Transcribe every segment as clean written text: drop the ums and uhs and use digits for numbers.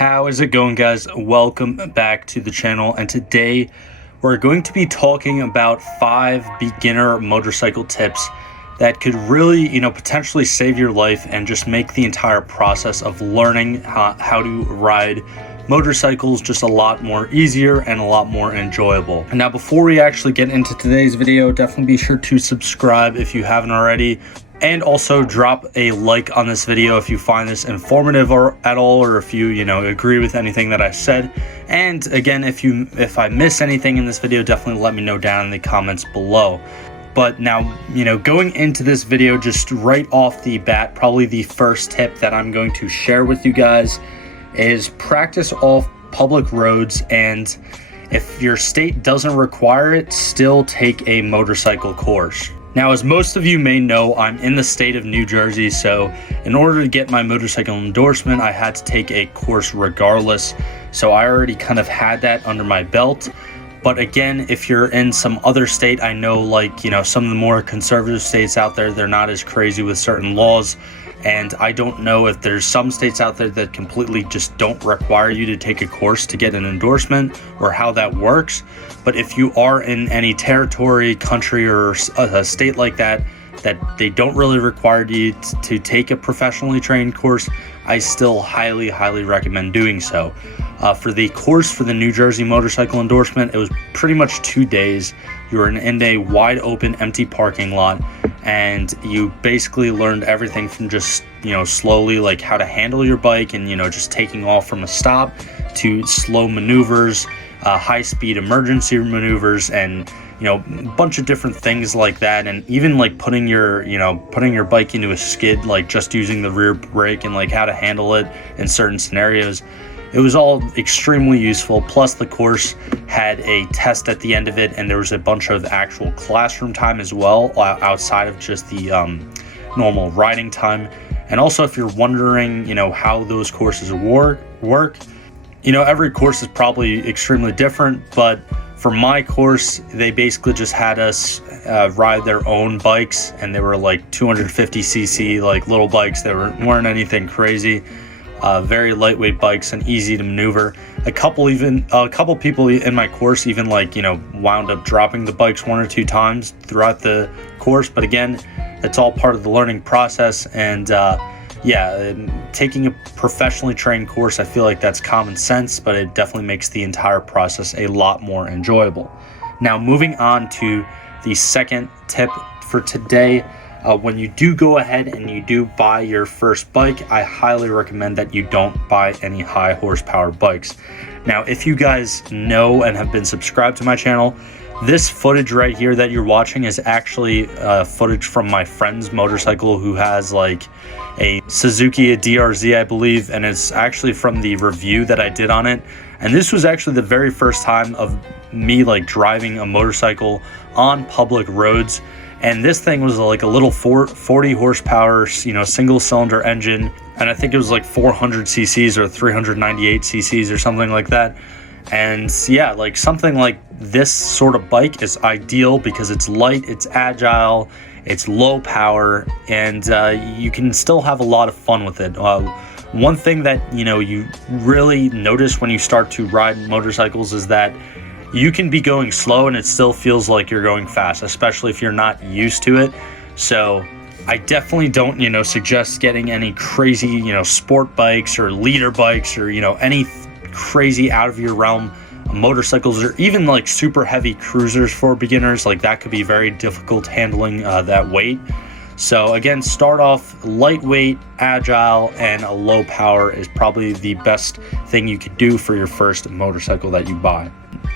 How is it going, guys? Welcome back to the channel, and today we're going to be talking about 5 beginner motorcycle tips that could really, potentially save your life and just make the entire process of learning how to ride motorcycles just a lot more easier and a lot more enjoyable. Now, before we actually get into today's video, definitely be sure to subscribe if you haven't already. And also drop a like on this video if you find this informative at all, or if you agree with anything that I said. And again, if I miss anything in this video, definitely let me know down in the comments below. But now, going into this video, just right off the bat, probably the first tip that I'm going to share with you guys is practice off public roads. And if your state doesn't require it, still take a motorcycle course. Now, as most of you may know, I'm in the state of New Jersey, so in order to get my motorcycle endorsement, I had to take a course regardless. So I already kind of had that under my belt. But again, if you're in some other state, I know some of the more conservative states out there, they're not as crazy with certain laws. And I don't know if there's some states out there that completely just don't require you to take a course to get an endorsement, or how that works. But if you are in any territory, country, or a state like that they don't really require you to take a professionally trained course, I still highly recommend doing so. For the course for the New Jersey motorcycle endorsement, it was pretty much 2 days. You were in a wide open, empty parking lot, and you basically learned everything from just, slowly, like how to handle your bike and, just taking off from a stop, to slow maneuvers, high speed emergency maneuvers, and a bunch of different things like that. And even like putting your bike into a skid, like just using the rear brake, and like how to handle it in certain scenarios. It was all extremely useful. Plus the course had a test at the end of it, and there was a bunch of actual classroom time as well, outside of just the normal riding time. And also, if you're wondering how those courses work, every course is probably extremely different, but for my course, they basically just had us ride their own bikes, and they were like 250cc, like little bikes. They weren't anything crazy. Very lightweight bikes and easy to maneuver. A couple people in my course even wound up dropping the bikes 1 or 2 times throughout the course. But again, it's all part of the learning process. And taking a professionally trained course, I feel like that's common sense, but it definitely makes the entire process a lot more enjoyable. Now, moving on to the second tip for today. When you do go ahead and you do buy your first bike, I highly recommend that you don't buy any high horsepower bikes. Now, if you guys know and have been subscribed to my channel, this footage right here that you're watching is actually footage from my friend's motorcycle, who has like a Suzuki DRZ, I believe, and it's actually from the review that I did on it. And this was actually the very first time of me driving a motorcycle on public roads. And this thing was like a little 40 horsepower, single cylinder engine. And I think it was like 400 cc's or 398 cc's or something like that. And yeah, something like this sort of bike is ideal because it's light, it's agile, it's low power, and you can still have a lot of fun with it. One thing that, you really notice when you start to ride motorcycles is that you can be going slow and it still feels like you're going fast, especially if you're not used to it. So I definitely don't, suggest getting any crazy, sport bikes or leader bikes, or, any crazy out of your realm motorcycles, or even super heavy cruisers for beginners. That could be very difficult handling that weight. So again, start off lightweight, agile, and a low power is probably the best thing you could do for your first motorcycle that you buy.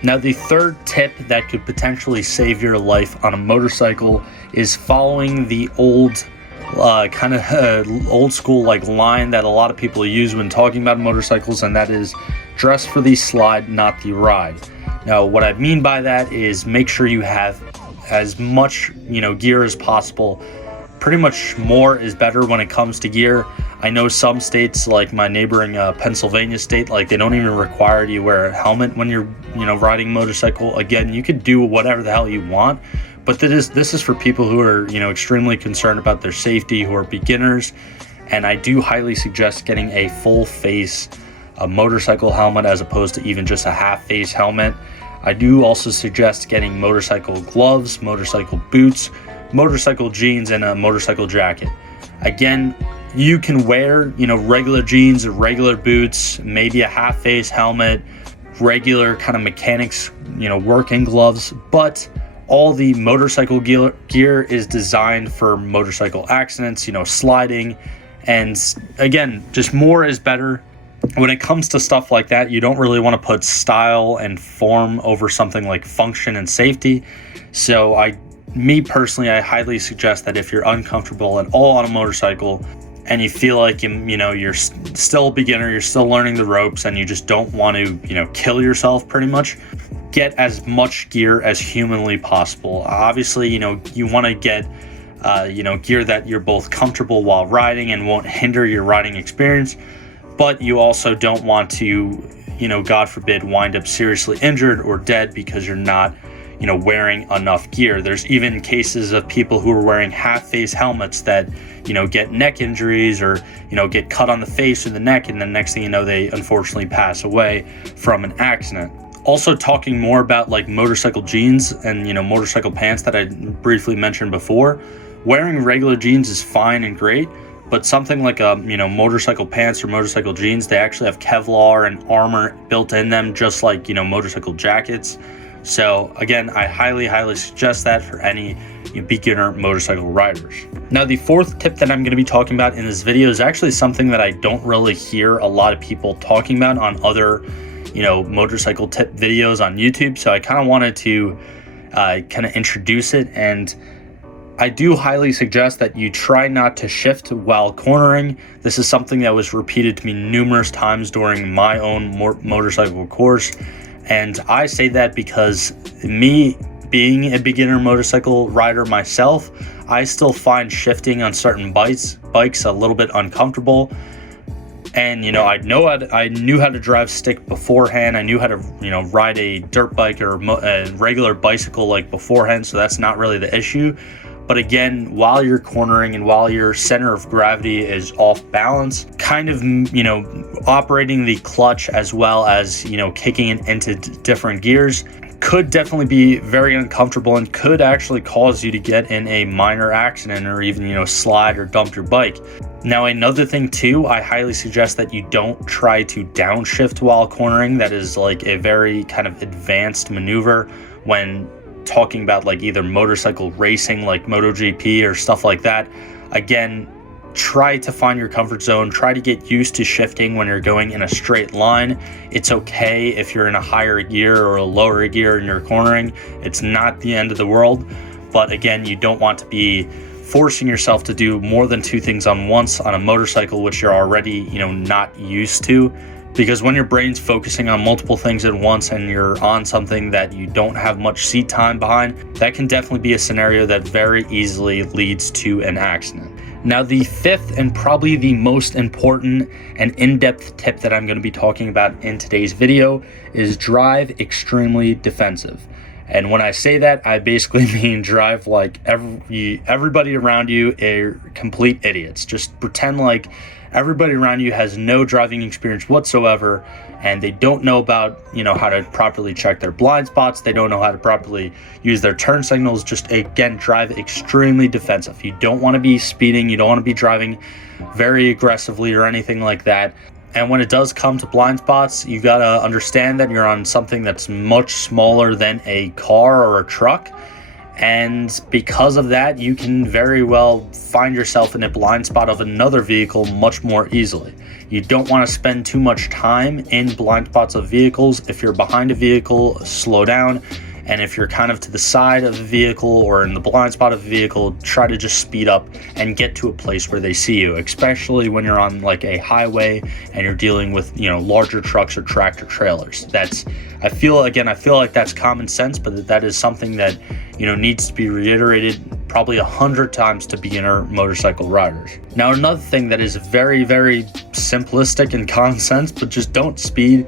Now, the third tip that could potentially save your life on a motorcycle is following the old old school line that a lot of people use when talking about motorcycles, and that is dress for the slide, not the ride. Now, what I mean by that is make sure you have as much gear as possible. Pretty much more is better when it comes to gear. I know some states, like my neighboring Pennsylvania state, they don't even require you to wear a helmet when you're riding a motorcycle. Again, you could do whatever the hell you want, but this is for people who are extremely concerned about their safety, who are beginners. And I do highly suggest getting a full face a motorcycle helmet as opposed to even just a half-face helmet. I do also suggest getting motorcycle gloves, motorcycle boots, motorcycle jeans, and a motorcycle jacket. Again, you can wear, regular jeans, regular boots, maybe a half-face helmet, regular kind of mechanics, working gloves, but all the motorcycle gear is designed for motorcycle accidents, sliding, and again, just more is better. When it comes to stuff like that, you don't really want to put style and form over something like function and safety. So me personally, I highly suggest that if you're uncomfortable at all on a motorcycle and you feel like you're still a beginner, you're still learning the ropes, and you just don't want to kill yourself pretty much, get as much gear as humanly possible. Obviously, you want to get gear that you're both comfortable while riding and won't hinder your riding experience, but you also don't want to, God forbid, wind up seriously injured or dead because you're not wearing enough gear. There's even cases of people who are wearing half-face helmets that get neck injuries or get cut on the face or the neck, and then next thing you know, they unfortunately pass away from an accident. Also, talking more about like motorcycle jeans and motorcycle pants that I briefly mentioned before, wearing regular jeans is fine and great, but something like a motorcycle pants or motorcycle jeans, they actually have Kevlar and armor built in them, just like motorcycle jackets. So again, I highly suggest that for any beginner motorcycle riders. Now, the fourth tip that I'm going to be talking about in this video is actually something that I don't really hear a lot of people talking about on other motorcycle tip videos on YouTube. So I kind of wanted to introduce it, and I do highly suggest that you try not to shift while cornering. This is something that was repeated to me numerous times during my own motorcycle course. And I say that because me being a beginner motorcycle rider myself, I still find shifting on certain bikes a little bit uncomfortable. And I knew how to drive stick beforehand. I knew how to ride a dirt bike or a regular bicycle like beforehand, so that's not really the issue. But again, while you're cornering and while your center of gravity is off balance, kind of, operating the clutch as well as, kicking it into different gears could definitely be very uncomfortable and could actually cause you to get in a minor accident or even, slide or dump your bike. Now, another thing too, I highly suggest that you don't try to downshift while cornering. That is like a very kind of advanced maneuver when talking about like either motorcycle racing like MotoGP or stuff like that. Again, try to find your comfort zone. Try to get used to shifting when you're going in a straight line. It's okay if you're in a higher gear or a lower gear and you're cornering. It's not the end of the world. But again, you don't want to be forcing yourself to do more than two things on once on a motorcycle, which you're already, not used to. Because when your brain's focusing on multiple things at once and you're on something that you don't have much seat time behind, that can definitely be a scenario that very easily leads to an accident. Now, the fifth and probably the most important and in-depth tip that I'm going to be talking about in today's video is drive extremely defensive. And when I say that, I basically mean drive like everybody around you are complete idiots. Just pretend like everybody around you has no driving experience whatsoever, and they don't know about, how to properly check their blind spots. They don't know how to properly use their turn signals. Just, again, drive extremely defensive. You don't want to be speeding. You don't want to be driving very aggressively or anything like that. And when it does come to blind spots, you got to understand that you're on something that's much smaller than a car or a truck. And because of that, you can very well find yourself in a blind spot of another vehicle much more easily. You don't want to spend too much time in blind spots of vehicles. If you're behind a vehicle, slow down. And if you're kind of to the side of a vehicle or in the blind spot of a vehicle, try to just speed up and get to a place where they see you, especially when you're on like a highway and you're dealing with, larger trucks or tractor trailers. I feel like that's common sense, but that is something that, needs to be reiterated probably 100 times to beginner motorcycle riders. Now, another thing that is very, very simplistic and common sense, but just don't speed.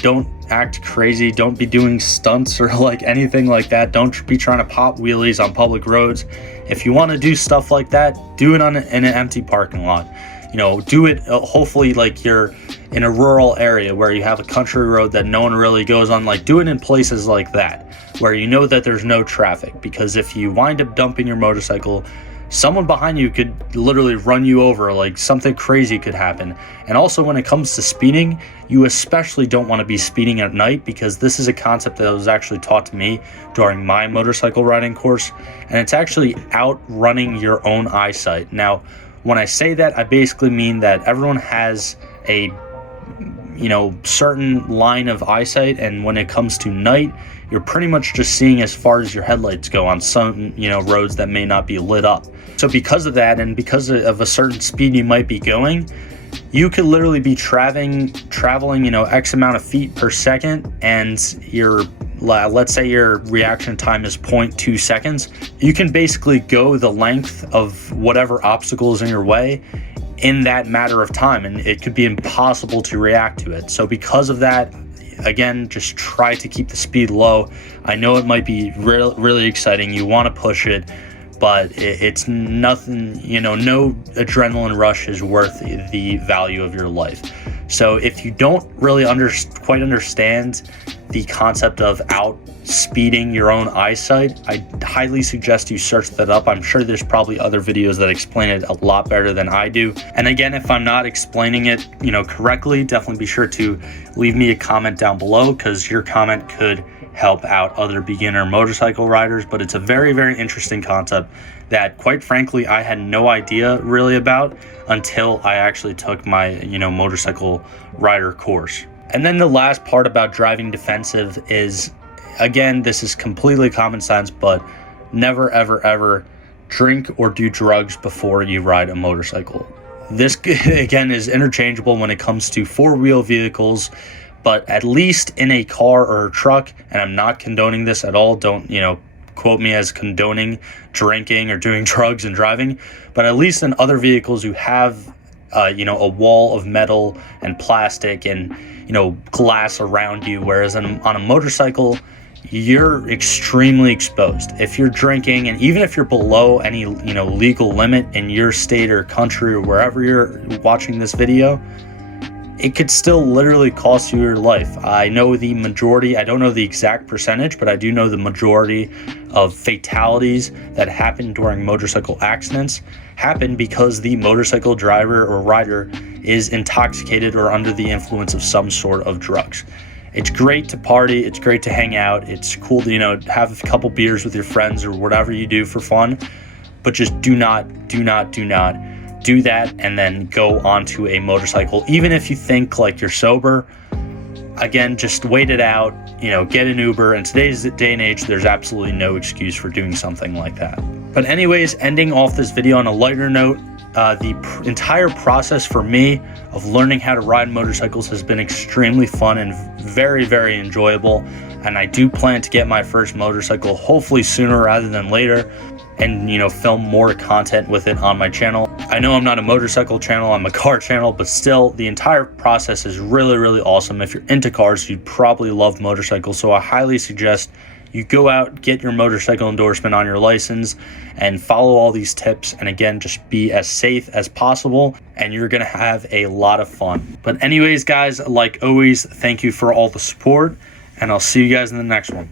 Don't act crazy. Don't be doing stunts or like anything like that. Don't be trying to pop wheelies on public roads. If you want to do stuff like that, do it in an empty parking lot. do it hopefully like you're in a rural area where you have a country road that no one really goes on. Like, do it in places like that where you know that there's no traffic, because if you wind up dumping your motorcycle, someone behind you could literally run you over. Like, something crazy could happen. And also, when it comes to speeding, you especially don't want to be speeding at night, because this is a concept that was actually taught to me during my motorcycle riding course, and it's actually outrunning your own eyesight. Now, when I say that, I basically mean that everyone has a certain line of eyesight, and when it comes to night, you're pretty much just seeing as far as your headlights go on some roads that may not be lit up. So because of that, and because of a certain speed you might be going, you could literally be traveling X amount of feet per second, and let's say your reaction time is 0.2 seconds. You can basically go the length of whatever obstacle is in your way in that matter of time, and it could be impossible to react to it. So because of that, again, just try to keep the speed low. I know it might be really exciting, you want to push it, but it's nothing, no adrenaline rush is worth the value of your life. So if you don't really quite understand the concept of outspeeding your own eyesight, I highly suggest you search that up. I'm sure there's probably other videos that explain it a lot better than I do. And again, if I'm not explaining it, correctly, definitely be sure to leave me a comment down below, because your comment could help out other beginner motorcycle riders. But it's a very, very interesting concept that, quite frankly, I had no idea really about until I actually took my, motorcycle rider course. And then the last part about driving defensive is, again, this is completely common sense, but never, ever, ever drink or do drugs before you ride a motorcycle. This, again, is interchangeable when it comes to four-wheel vehicles, but at least in a car or a truck, and I'm not condoning this at all, don't, quote me as condoning drinking or doing drugs and driving, but at least in other vehicles you have a wall of metal and plastic and glass around you, whereas on a motorcycle you're extremely exposed. If you're drinking, and even if you're below any legal limit in your state or country or wherever you're watching this video, it could still literally cost you your life. I know the majority, I don't know the exact percentage, but I do know the majority of fatalities that happen during motorcycle accidents happen because the motorcycle driver or rider is intoxicated or under the influence of some sort of drugs. It's great to party, it's great to hang out, it's cool to, have a couple beers with your friends or whatever you do for fun, but just do not do that and then go onto a motorcycle, even if you think like you're sober. Again, just wait it out, get an Uber. In today's day and age, there's absolutely no excuse for doing something like that. But anyways, ending off this video on a lighter note, the entire process for me of learning how to ride motorcycles has been extremely fun and very, very enjoyable. And I do plan to get my first motorcycle hopefully sooner rather than later, and film more content with it on my channel. I know I'm not a motorcycle channel, I'm a car channel, but still the entire process is really, really awesome. If you're into cars, you'd probably love motorcycles, so I highly suggest you go out, get your motorcycle endorsement on your license, and follow all these tips. And again, just be as safe as possible, and you're gonna have a lot of fun. But anyways, guys, like always, thank you for all the support, and I'll see you guys in the next one.